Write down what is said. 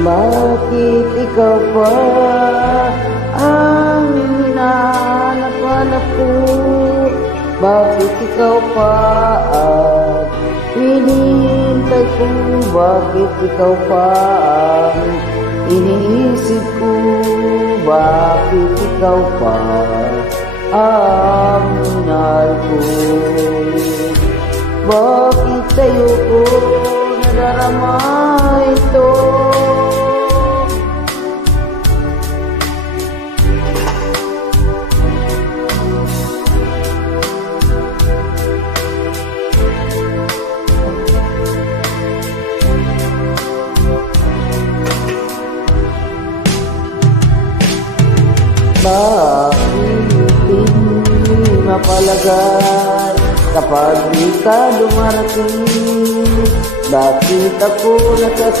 Bakit ikaw pa ang hinahanap-hanap ko? Bakit ikaw pa ang hinihintay ko? Bakit ikaw pa ang iniisip ko? Bakit ikaw pa ang minahal ko? Bakit sa'yo ko nadarama ito? Bakit hindi mapalagay kapag di ka dumarating? Bakit ako